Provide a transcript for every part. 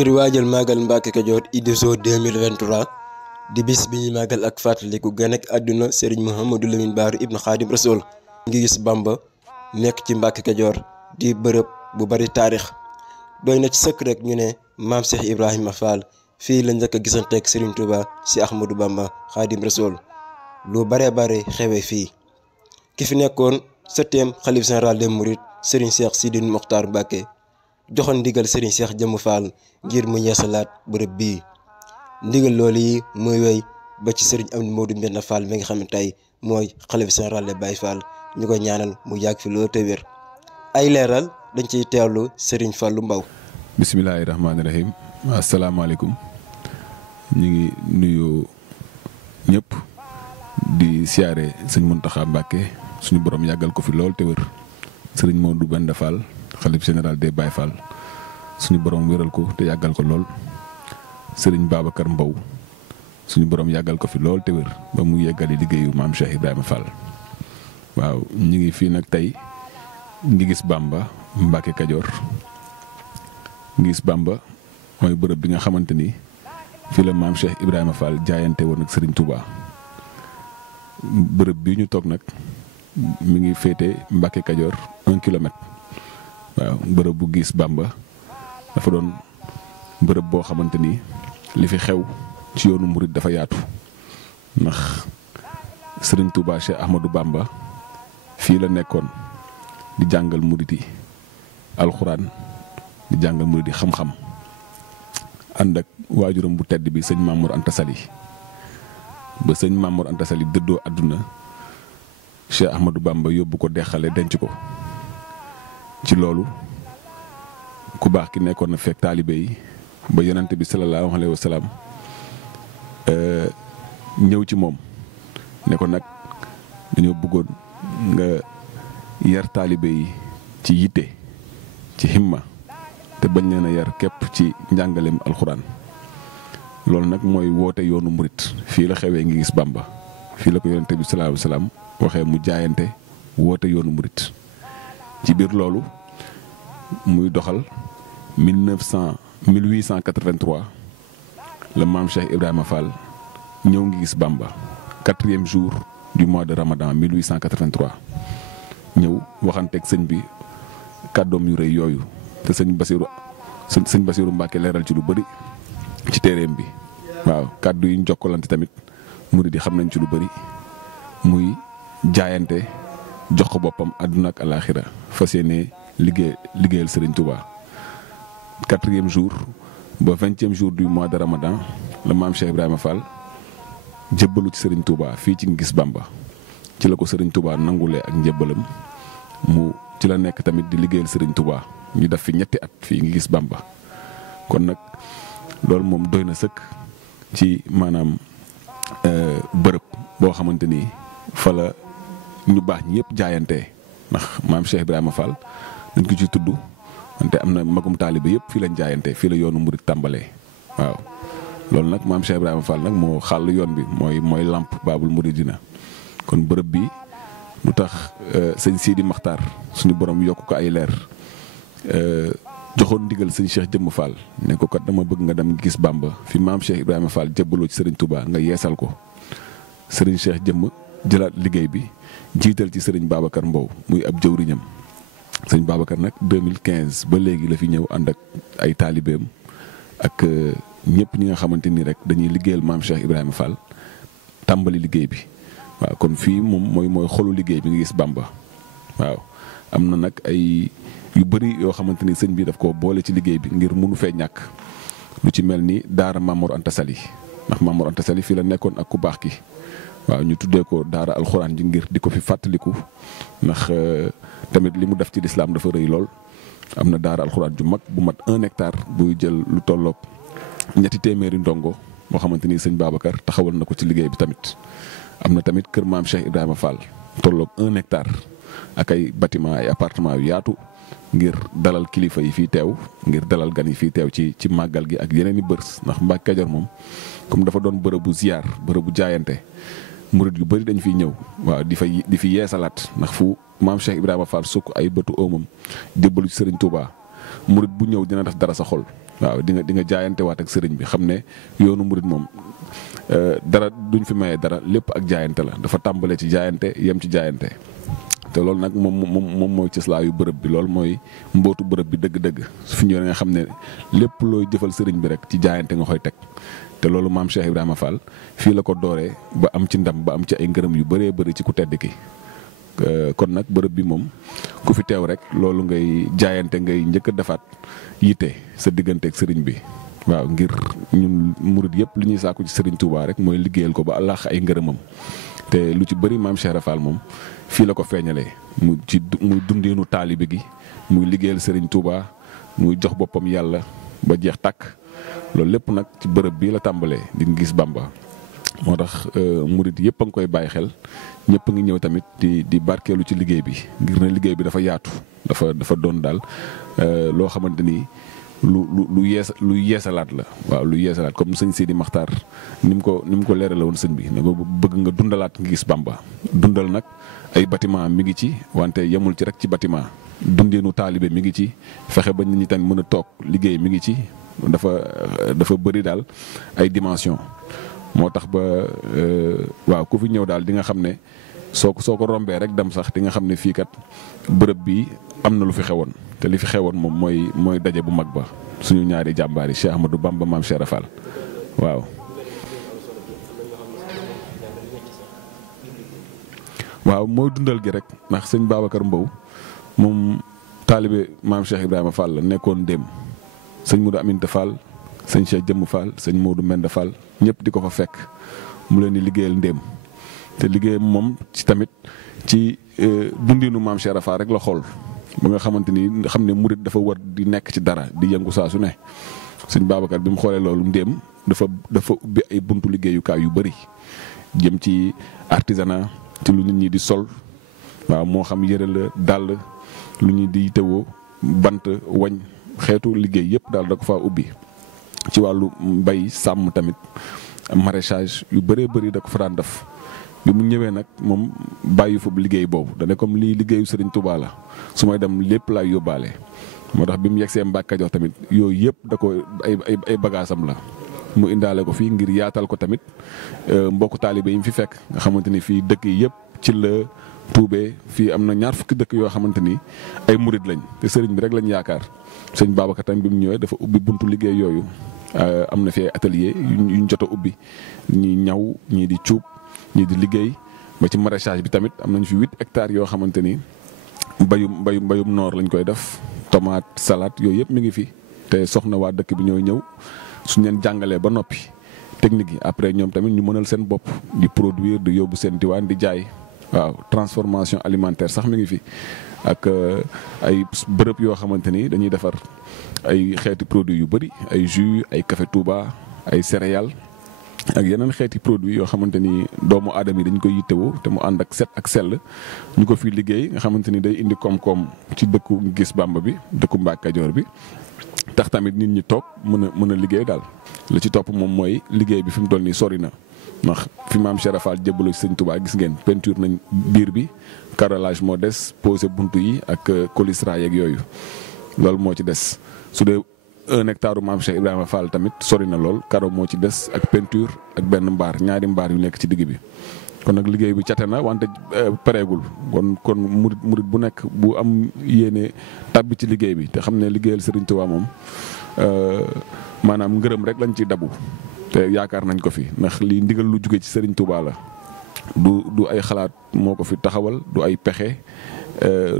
ngir waajal màggal Mbacke Kadior édition 2023 di bis bi ñuy màggal ak fàttaliku gane ak àdduna Serigne Mouhamadou Lamine Bara ibn Khadim Rasoul ngi gis Bamba nekk ci Mbacke Kadior di bërëb bu bari taarix. doy na ci sëkk rek ñu ne maam Cheikh Ibrahima Fall fii la njëkk a gisanteeg Serigne Touba si Ahmadou Bamba Khadim Rasoul lu bare bare xewe fii. ki fi nekkoon 7e xalif général des Mourides Serigne Cheikh Sidine Mokhtar Mbacké joxoon ndigal Serigne Cheikh Jëmm Fall ngir mu yeesalaat bërëb bii. ndigal loolu yi muy wéy ba ci Serigne Amdi Modou Mbenda Fall mi nga xam ne tey mooy xalif général des Baye Fall ñu ko ñaanal mu yàgg fi loolu te wér. ay leeral dañ ciy teewlu Serigne Fallou Mbaw. bismillaahi rahmaani rahim. asalaamaaleykum. ñu ngi nuyu ñëpp di siyaare sëñ Mountakha Mbacké suñu borom yàggal ko fi lool te wér. Serigne Modou Mbenda Fall xalif général des Baye Fall suñu borom wéral ko te yàggal ko lool. Serigne Babacar Mbow suñu borom yàggal ko fi lool te wér ba mu yeggali liggéeyu maam Cheikh Ibrahima Fall. waaw ñu ngi fii nag tey ngi gis Bamba Mbacke Kadior. ngi gis Bamba mooy bërëb bi nga xamante ni fii la maam Cheikh Ibrahima Fall jaayante woon ak Serigne Touba. bërëb bii ñu toog nag mi ngi féete Mbacke Kadior 1 kilomètre. waaw bërëb bu gis Bamba dafa doon bërëb boo xamante ni li fi xew ci yoonu murid dafa yaatu ndax Serigne Touba Cheikh Ahmadou Bamba fii la nekkoon di jàngal murid yi alxuraan di jàngal murid yi xam-xam ànd ak waajuram bu tedd bi sëñ Mamour Anta Sali ba sëñ Mamour Anta Sali dëddoo àdduna Cheikh Ahmadou Bamba yóbbu ko dexale denc ko. ci loolu ku baax ki nekkoon na fekk taalibe yi ba yonante bi salallaahu alayhi wa salaam ñëw ci moom ne ko nag dañoo bëggoon nga yar taalibe yi ci yitte ci himma te bañ leen a yar képp ci njàngaleem alxuraan. loolu nag mooy woote yoonu murit fii la xewee ngi gis Bamba fii la ko yonante bi salallaahu alayhi wa salaam waxee mu jaayante woote yoonu murit. ci biir loolu muy doxal 1883 la maam Cheikh Ibrahima Fall ñëw ngi gis Bamba 4e jour du mois de Ramadan 1883 ñëw waxanteeg sëñ bi kàddoom yu rëy yooyu te sëñ Basiru Mbàkke leeral ci lu bëri ci téereem bi. waaw kàddu yi ñu jokkalante tamit murid yi xam nañ ci lu bëri muy jaayante. jox ko boppam àdduna ak alaaxira fas yéene liggéeyal Serigne Touba 4e jour ba 20e jour du mois de Ramadan la maam Cheikh Ibrahima Fall jébbalu ci Serigne Touba fii ci Ngis Bamba ci la ko Serigne Touba nangulee ak njébbalam mu ci la nekk tamit di liggéeyal Serigne Touba ñu def fi ñetti at fii Ngis Bamba. kon nag loolu moom doy na sëkk ci maanaam bërëb boo xamante ni fa la. ñu baax ñi yëpp jaayante ndax maam Cheikh Ibrahima Fall dañ ko ci tudd wante am na magum taaliba yëpp fii lañ jaayante fii la yoonu murid tàmbalee. waaw loolu nag maam Cheikh Ibrahima Fall nag moo xàll yoon bi mooy lamp baabul muridina kon bërëb bi lu tax sëñ Sidi Maxtaar suñu borom yokk ko ay leer joxoon ndigal sëñ Cheikh Jëmm Fall ne ko kat dama bëgg nga dem gis Bamba fi maam Cheikh Ibrahima Fall jébbaloo ci Serigne Touba nga yeesal ko Serigne Cheikh Jëmm jëlaat liggéey bi. jiital ci sëriñ Babacar Mbow muy ab jëwriñam sëriñ Babacar nag 2015 ba léegi la fi ñëw ànd ak ay taalibeem ak ñëpp ñi nga xamante ni rek dañuy liggéeyal maam Cheikh Ibrahima Fall tàmbali liggéey bi. waaw kon fii moom mooy xolu liggéey bi nga gis Bamba. waaw am na nag ay yu bëri yoo xamante ni sëñ bi daf ko boole ci liggéey bi ngir mënu fee ñàkk lu ci mel ni daara Mamour Anta Sali ndax Mamour Anta Sali fii la nekkoon ak ku baax ki. waaw ñu tuddee ko daara alxuraan ji ngir di ko fi fàttaliku ndax tamit li mu def ci lislaam dafa rëy lool. am na daara alxuraan ju mag bu mat 1 hectare buy jël lu tolloog 300 ndongo boo xamante ni sëñ Babacar taxawal na ko ci liggéey bi tamit. am na tamit kër maam Cheikh Ibrahima Fall tolloog 1 hectare ak ay bâtiment ay appartement yu yaatu ngir dalal kilifa yi fii teew ngir dalal gan yi fii teew ci màggal gi ak yeneen i bërs ndax Mbacke Kadior moom comme dafa doon bërëbu ziyaar bërëbu jaayante. murid yu bëri dañ fiy ñëw waaw di fi yeesalaat ndax fu maam Cheikh Ibrahima Fall sukk ay bëtu oomam jébbalu ci Serigne Touba murid bu ñëw dina def dara sa xol waaw di nga jaayante waat ak sëriñ bi xam ne yoonu murit moom dara duñ fi maye dara lépp ak jaayante la dafa tàmbale ci jaayante yem ci jaayante te loolu nag moom mooy cëslaayu bërëb bi loolu mooy mbootu bërëb bi dëgg-dëgg su fi ñëwee nga xam ne lépp looy jëfal sëriñ bi rek ci jaayante nga koy teg te loolu maam Cheikh Ibrahima Fall fii la ko dooree ba am ci ndam ba am ci ay ngërëm yu bëree bëri ci ku tedd ki kon nag bërëb bi moom ku fi teew rek loolu ngay jaayante ngay njëkk a defaat yitte sa digganteeg sëriñ bi waaw ngir ñun murid yëpp li ñuy sàkku ci sëriñ Touba rek mooy liggéeyal ko ba Allah ay ngërëmam te lu ci bëri maam Cheikh Ibra Fall moom fii la ko feeñalee muy dundeenu taalibe gi muy liggéeyal sëriñ Touba muy jox boppam yàlla ba jeex tàkk loolu lépp nag ci bërëb bii la tàmbalee di nga gis Bamba moo tax murid yëpp a ngi koy bàyyi xel ñëpp a ngi ñëw tamit di barkeelu ci liggéey bi ngir ne liggéey bi dafa yaatu dafa doon daal loo xamante ni lu yeesalaat la waaw lu yeesalaat comme sëñ Sidi Maxtaar ni mu ko leerale woon sëñ bi ne ko bëgg nga dundalaat nga gis Bamba dundal nag ay bâtiment mi ngi ci wante yemul ci rek ci bâtiment dundeenu taalibe mi ngi ci fexe ba nit ñi tamit mën a toog liggéey mi ngi ci dafa bëri daal ay dimension moo tax ba waaw ku fi ñëw daal di nga xam ne soo ko rombee rek dem sax di nga xam ne fii kat bërëb bi am na lu fi xewoon te li fi xewoon moom mooy daje bu mag ba suñu ñaari jàmbaari Cheikh Ahmadou Bamba maam Cheikh Ibra Fall waaw. waaw mooy dundal gi rek ndax sëñ Babacar Mbow moom taalibe maam Cheikh Ibrahima Fall la nekkoon démb sëñ Modou Aminta Fall sëñ Cheikh Jëmm Fall sëñ Modou Mende Fall ñëpp di ko fa fekk mu leen di liggéeyal ndéem te liggéeyam moom ci tamit ci dundinu maam Cheikh Ibra Fall rek la xool ba nga xamante ni xam ne murit dafa war di nekk ci dara di yëngu saa su ne sëñ Babacar bi mu xoolee loolu ndéem dafa ubbi ay buntu liggéeyukaay yu bëri jëm ci artisanat ci lu nit ñi di sol waaw moo xam yëre la dàll lu ñuy di tewoo bant wañ xeetu liggéey yëpp daal da ko faa ubbi ci wàllu mbay sàmm tamit maraîchage yu bëree bëri da ko fa daan def bi mu ñëwee nag moom bàyyi foofu liggéey boobu dane comme lii liggéeyu Serigne Touba la su may dem lépp laay yóbbaale moo tax bi mu yegsee Mbàkke Kajoor tamit yooyu yëpp da ko ay bagaasam la mu indaale ko fii ngir yaatal ko tamit mbokku taalibe yi mu fi fekk nga xamante ni fii dëkk yi yëpp ci la tuubee fii am na 20 fukki dëkk yoo xamante ni ay murid lañ te sëriñ bi rek lañ yaakaar sëñ Babacar tamit bi mu ñëwee dafa ubbi buntu liggéey yooyu am na fi ay atelier yuñ jot a ubbi ñii ñaw ñii di cuub ñii di liggéey ba ci maraîchage bi tamit am nañ fi 8 hectares yoo xamante ni mbayum noor lañ koy def tomate salade yooyu yëpp mi ngi fi te soxna waa dëkk bi ñooy ñëw suñ leen jàngalee ba noppi technique yi après ñoom tamit ñu mënal seen bopp di produire di yóbbu seen diwaan di jaay waaw transformation alimentaire sax mi ngi fi ak ay bërëb yoo xamante ni dañuy defar ay xeeti produits yu bëri ay jus ay café Touba ay céréales ak yeneen xeeti produits yoo xamante ni doomu aadama yi dañ koy yittewoo te mu ànd ak set ak sell ñu ko fi liggéey nga xamante ni day indi koom-koom ci dëkku Gis Bamba bi dëkku Mbàkke Kajoor bi tax tamit nit ñi toog mën a liggéey daal li ci topp moom mooy liggéey bi fi mu toll nii sori na ndax fi maam Cheikh Ibra Fall jébbalu ci Sëñ Touba gis ngeen peinture nañ biir bi carrelage moo des posé buntu yi ak colisra yeeg yooyu loolu moo ci des su dee 1 hectare maam Cheikh Ibrahima Fall tamit sori na lool karo moo ci des ak peinture ak benn ñaari mbaar yu nekk ci digg bi kon nag liggéey bi cate na wante pareegul kon murit bu nekk bu am yéene tàbbi ci liggéey bi te xam ne liggéeyal Serigne Touba moom maanaam ngërëm rek lañ ciy dabu te yaakaar nañ ko fi ndax lii ndigal lu jóge ci Serigne Touba la du ay xalaat moo ko fi taxawal du ay pexe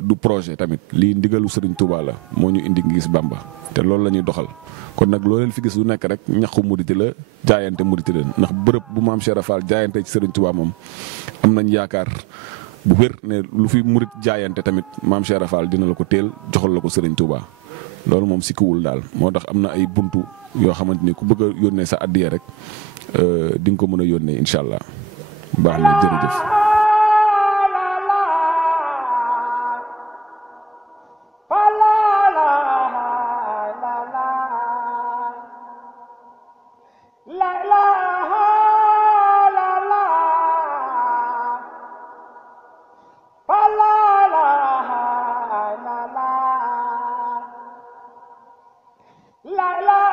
du projet tamit lii ndigalu Serigne Touba la moo ñu indi Gis Bamba te loolu la ñuy doxal kon nag loo leen fi gis lu nekk rek ñaxu muriti la jaayante muriti la ndax bërëb bu maam Cheikh Ibra Fall jaayante ci Serigne Touba moom am nañ yaakaar bu wér ne lu fi murit jaayante tamit maam Cheikh Ibra Fall dina la ko teel joxal la ko Serigne Touba loolu moom sikkuwul daal moo tax am na ay buntu yoo xamante ni ku bëgg a yónnee sa addiya rek di nga ko mën a yónnee incha allah baax na jërëjëf. La la